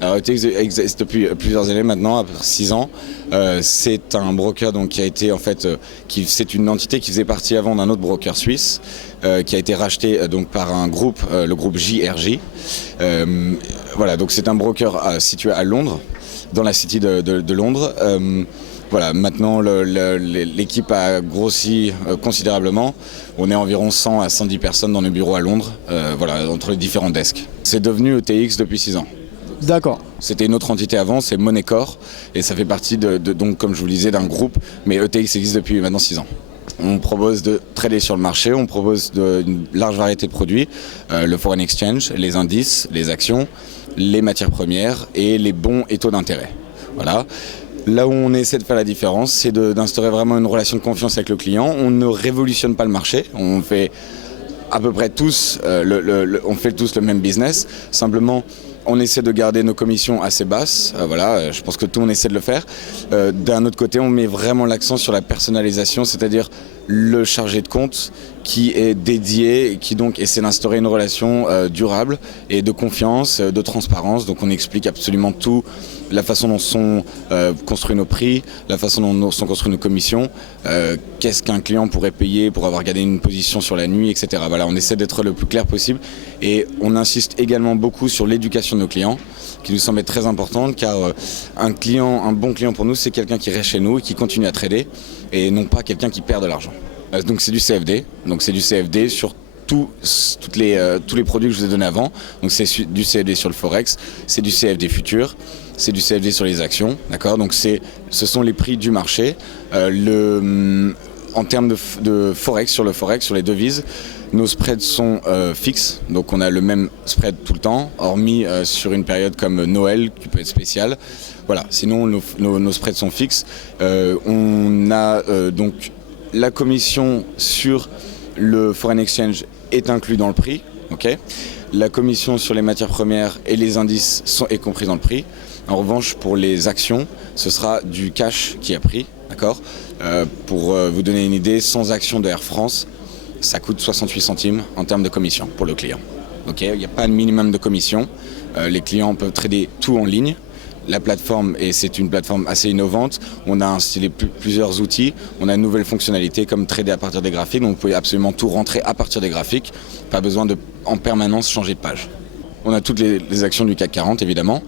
Alors ETX existe depuis plusieurs années maintenant, à peu près 6 ans. C'est un broker donc, qui a été en fait, c'est une entité qui faisait partie avant d'un autre broker suisse, qui a été racheté donc par un groupe, le groupe JRJ. Voilà, donc c'est un broker situé à Londres, dans la City de Londres. Voilà, maintenant l'équipe a grossi considérablement. On est environ 100 à 110 personnes dans nos bureaux à Londres, voilà, entre les différents desks. C'est devenu ETX depuis 6 ans. D'accord. C'était une autre entité avant, c'est Moneycore, et ça fait partie donc, comme je vous le disais, d'un groupe, mais ETX existe depuis maintenant 6 ans. On propose de trader sur le marché, on propose une large variété de produits, le foreign exchange, les indices, les actions, les matières premières et les bons et taux d'intérêt. Voilà. Là où on essaie de faire la différence, c'est d'instaurer vraiment une relation de confiance avec le client. On ne révolutionne pas le marché, on fait à peu près tous, on fait tous le même business, simplement on essaie de garder nos commissions assez basses, voilà, je pense que tout on essaie de le faire. D'un autre côté, on met vraiment l'accent sur la personnalisation, c'est-à-dire le chargé de compte qui est dédié et qui donc essaie d'instaurer une relation durable et de confiance, de transparence. Donc on explique absolument tout, la façon dont sont construits nos prix, la façon dont sont construites nos commissions, qu'est-ce qu'un client pourrait payer pour avoir gardé une position sur la nuit, etc. Voilà, on essaie d'être le plus clair possible et on insiste également beaucoup sur l'éducation de nos clients, qui nous semble être très importante, car un bon client pour nous, c'est quelqu'un qui reste chez nous et qui continue à trader, et non pas quelqu'un qui perd de l'argent. Donc c'est du CFD, donc c'est du CFD sur tous les produits que je vous ai donnés avant. Donc c'est du CFD sur le Forex, c'est du CFD futur, c'est du CFD sur les actions, d'accord. Donc ce sont les prix du marché. En termes de Forex, sur les devises, nos spreads sont fixes, donc on a le même spread tout le temps, hormis sur une période comme Noël, qui peut être spéciale. Voilà, sinon nos spreads sont fixes. On a donc la commission sur le foreign exchange est inclus dans le prix, ok. La commission sur les matières premières et les indices est compris dans le prix. En revanche, pour les actions, ce sera du cash qui a pris, d'accord. Pour vous donner une idée, sans action de Air France, ça coûte 68 centimes en termes de commission pour le client. Okay, il n'y a pas de minimum de commission. Les clients peuvent trader tout en ligne. La plateforme, et c'est une plateforme assez innovante, on a installé plusieurs outils, on a une nouvelle fonctionnalité comme trader à partir des graphiques, donc vous pouvez absolument tout rentrer à partir des graphiques, pas besoin de en permanence changer de page. On a toutes les actions du CAC 40 évidemment.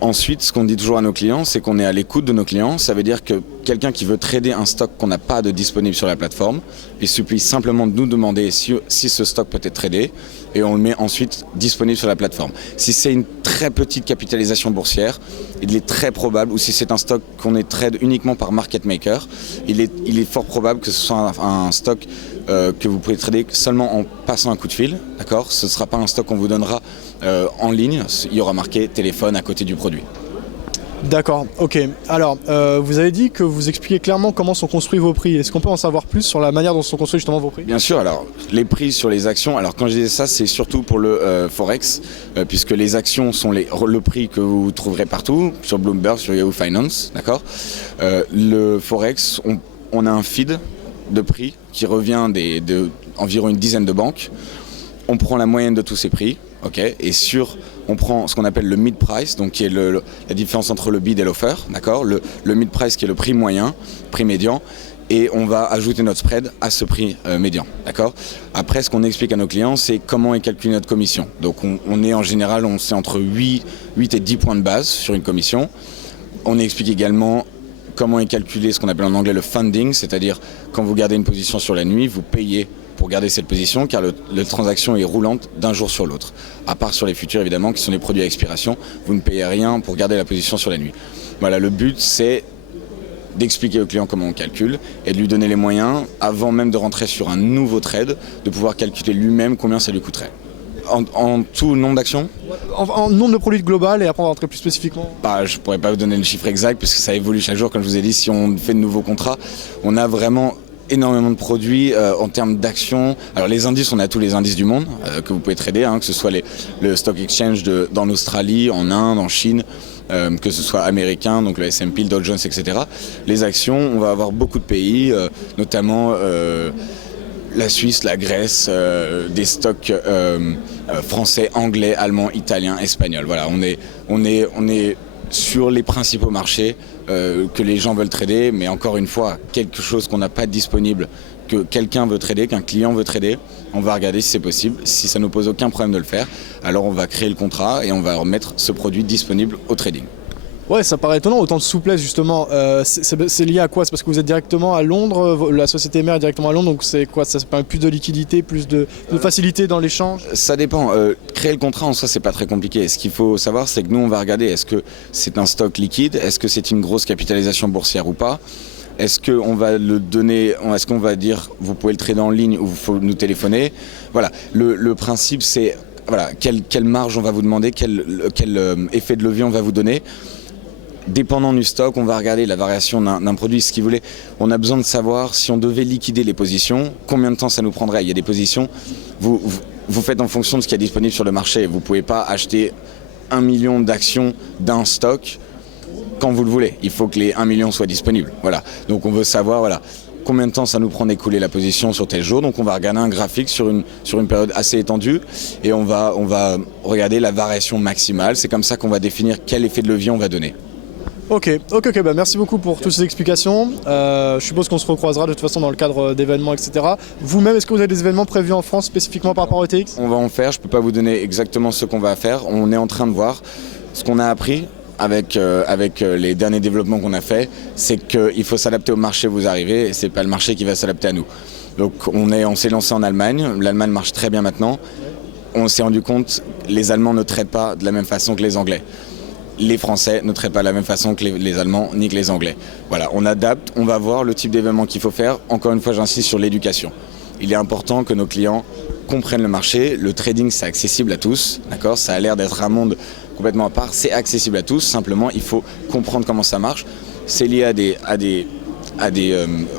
Ensuite, ce qu'on dit toujours à nos clients, c'est qu'on est à l'écoute de nos clients. Ça veut dire que quelqu'un qui veut trader un stock qu'on n'a pas de disponible sur la plateforme, il supplie simplement de nous demander si ce stock peut être tradé et on le met ensuite disponible sur la plateforme. Si c'est une très petite capitalisation boursière, il est très probable, ou si c'est un stock qu'on est trade uniquement par market maker, il est fort probable que ce soit un stock que vous pouvez trader seulement en passant un coup de fil, d'accord. Ce ne sera pas un stock qu'on vous donnera en ligne, il y aura marqué téléphone à côté du produit. D'accord, ok. Alors, vous avez dit que vous expliquez clairement comment sont construits vos prix. Est-ce qu'on peut en savoir plus sur la manière dont sont construits justement vos prix ? Bien sûr, alors les prix sur les actions, alors quand je disais ça, c'est surtout pour le Forex, puisque les actions sont le prix que vous trouverez partout, sur Bloomberg, sur Yahoo Finance, d'accord. Le Forex, on a un feed de prix qui revient d'environ une dizaine de banques. On prend la moyenne de tous ces prix, ok, et on prend ce qu'on appelle le mid price, donc qui est la différence entre le bid et l'offer, d'accord. Le mid price qui est le prix moyen, prix médian, et on va ajouter notre spread à ce prix médian, d'accord. Après, ce qu'on explique à nos clients, c'est comment est calculée notre commission. Donc on est en général, c'est entre 8 et 10 points de base sur une commission. On explique également comment est calculé ce qu'on appelle en anglais le funding, c'est-à-dire quand vous gardez une position sur la nuit, vous payez pour garder cette position, car la transaction est roulante d'un jour sur l'autre. À part sur les futurs, évidemment, qui sont des produits à expiration, vous ne payez rien pour garder la position sur la nuit. Voilà, le but, c'est d'expliquer au client comment on calcule et de lui donner les moyens, avant même de rentrer sur un nouveau trade, de pouvoir calculer lui-même combien ça lui coûterait. En tout, nombre d'actions ? En nombre de produits global, et après on va rentrer plus spécifiquement. Je ne pourrais pas vous donner le chiffre exact, puisque ça évolue chaque jour. Comme je vous ai dit, si on fait de nouveaux contrats, on a vraiment énormément de produits en termes d'actions. Alors les indices, on a tous les indices du monde que vous pouvez trader, que ce soit le stock exchange en Australie, en Inde, en Chine, que ce soit américain, donc le S&P, le Dow Jones, etc. Les actions, on va avoir beaucoup de pays, notamment la Suisse, la Grèce, des stocks français, anglais, allemand, italien, espagnol. Voilà, on est sur les principaux marchés que les gens veulent trader, mais encore une fois, quelque chose qu'on n'a pas disponible, que quelqu'un veut trader, qu'un client veut trader, on va regarder si c'est possible. Si ça ne nous pose aucun problème de le faire, alors on va créer le contrat et on va remettre ce produit disponible au trading. Ouais, ça paraît étonnant, autant de souplesse justement. C'est lié à quoi? C'est parce que vous êtes directement à Londres, la société mère est directement à Londres, donc c'est quoi? Ça permet plus de liquidité, plus de facilité dans l'échange? Ça dépend. Créer le contrat en soi, c'est pas très compliqué. Ce qu'il faut savoir, c'est que nous, on va regarder est-ce que c'est un stock liquide, est-ce que c'est une grosse capitalisation boursière ou pas. Est-ce qu'on va le donner, est-ce qu'on va dire vous pouvez le trader en ligne ou il faut nous téléphoner? Voilà, le principe c'est voilà, quelle marge on va vous demander, quel effet de levier on va vous donner. Dépendant du stock, on va regarder la variation d'un produit, ce qu'il voulait. On a besoin de savoir si on devait liquider les positions, combien de temps ça nous prendrait. Il y a des positions, vous faites en fonction de ce qui est disponible sur le marché. Vous ne pouvez pas acheter 1 million d'actions d'un stock quand vous le voulez. Il faut que les 1 million soient disponibles. Voilà. Donc on veut savoir combien de temps ça nous prend d'écouler la position sur tel jour. Donc on va regarder un graphique sur une période assez étendue et on va regarder la variation maximale. C'est comme ça qu'on va définir quel effet de levier on va donner. Ok, bah merci beaucoup pour toutes ces explications. Je suppose qu'on se recroisera de toute façon dans le cadre d'événements, etc. Vous-même, est-ce que vous avez des événements prévus en France spécifiquement par rapport au ETX? On va en faire, je ne peux pas vous donner exactement ce qu'on va faire. On est en train de voir ce qu'on a appris avec les derniers développements qu'on a fait, c'est qu'il faut s'adapter au marché où vous arrivez et ce n'est pas le marché qui va s'adapter à nous. Donc on s'est lancé en Allemagne, l'Allemagne marche très bien maintenant. On s'est rendu compte que les Allemands ne traitent pas de la même façon que les Anglais. Les Français ne traitent pas de la même façon que les Allemands ni que les Anglais. Voilà, on adapte, on va voir le type d'événement qu'il faut faire. Encore une fois, j'insiste sur l'éducation. Il est important que nos clients comprennent le marché. Le trading, c'est accessible à tous, d'accord? Ça a l'air d'être un monde complètement à part. C'est accessible à tous. Simplement, il faut comprendre comment ça marche. C'est lié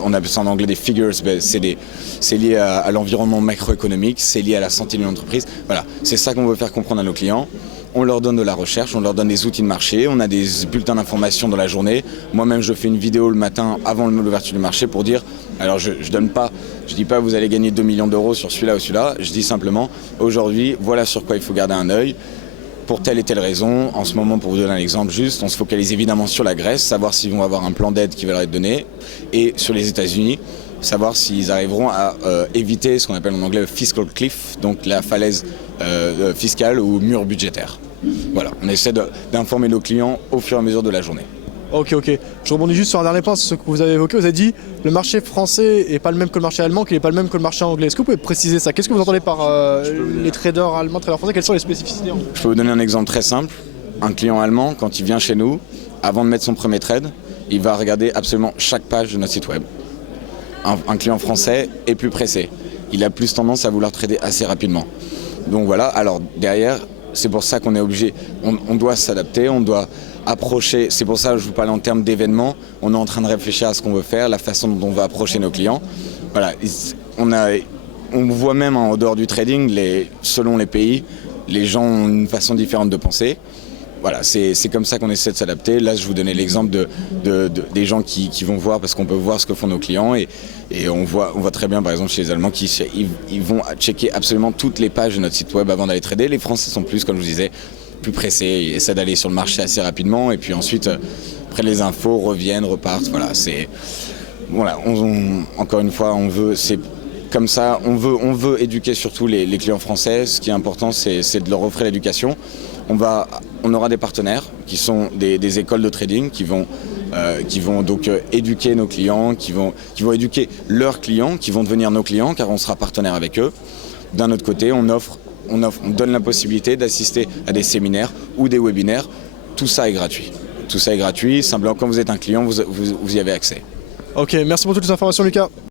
on appelle ça en anglais des figures, c'est lié à l'environnement macroéconomique, c'est lié à la santé d'une entreprise. Voilà, c'est ça qu'on veut faire comprendre à nos clients. On leur donne de la recherche, on leur donne des outils de marché, on a des bulletins d'information dans la journée. Moi-même, je fais une vidéo le matin avant l'ouverture du marché pour dire, alors je dis pas vous allez gagner 2 millions d'euros sur celui-là ou celui-là, je dis simplement aujourd'hui, voilà sur quoi il faut garder un œil. Pour telle et telle raison, en ce moment, pour vous donner un exemple juste, on se focalise évidemment sur la Grèce, savoir s'ils vont avoir un plan d'aide qui va leur être donné, et sur les États-Unis, savoir s'ils arriveront à éviter ce qu'on appelle en anglais le fiscal cliff, donc la falaise fiscale ou mur budgétaire. Voilà, on essaie d'informer nos clients au fur et à mesure de la journée. Ok. Je rebondis juste sur un dernier point, sur ce que vous avez évoqué. Vous avez dit le marché français n'est pas le même que le marché allemand, qu'il n'est pas le même que le marché anglais. Est-ce que vous pouvez préciser ça? Qu'est-ce que vous entendez par les traders allemands, traders français? Quelles sont les spécificités? Je peux vous donner un exemple très simple. Un client allemand, quand il vient chez nous, avant de mettre son premier trade, il va regarder absolument chaque page de notre site web. Un client français est plus pressé. Il a plus tendance à vouloir trader assez rapidement. Donc voilà, alors derrière, c'est pour ça qu'on est obligé, on doit s'adapter, on doit approcher, c'est pour ça que je vous parlais en termes d'événements, on est en train de réfléchir à ce qu'on veut faire, la façon dont on va approcher nos clients. Voilà, on voit même en dehors du trading, selon les pays, les gens ont une façon différente de penser. Voilà, c'est comme ça qu'on essaie de s'adapter. Là, je vous donnais l'exemple des gens qui vont voir, parce qu'on peut voir ce que font nos clients. Et on voit très bien, par exemple, chez les Allemands, ils vont checker absolument toutes les pages de notre site web avant d'aller trader. Les Français sont plus, comme je vous disais, plus pressés. Ils essaient d'aller sur le marché assez rapidement. Et puis ensuite, après les infos reviennent, repartent. Voilà, encore une fois, c'est comme ça. On veut éduquer surtout les clients français. Ce qui est important, c'est de leur offrir l'éducation. On aura des partenaires qui sont des écoles de trading qui vont donc éduquer nos clients, qui vont éduquer leurs clients, qui vont devenir nos clients car on sera partenaire avec eux. D'un autre côté, on donne la possibilité d'assister à des séminaires ou des webinaires. Tout ça est gratuit. Simplement, quand vous êtes un client, vous y avez accès. Ok, merci pour toutes les informations, Lucas.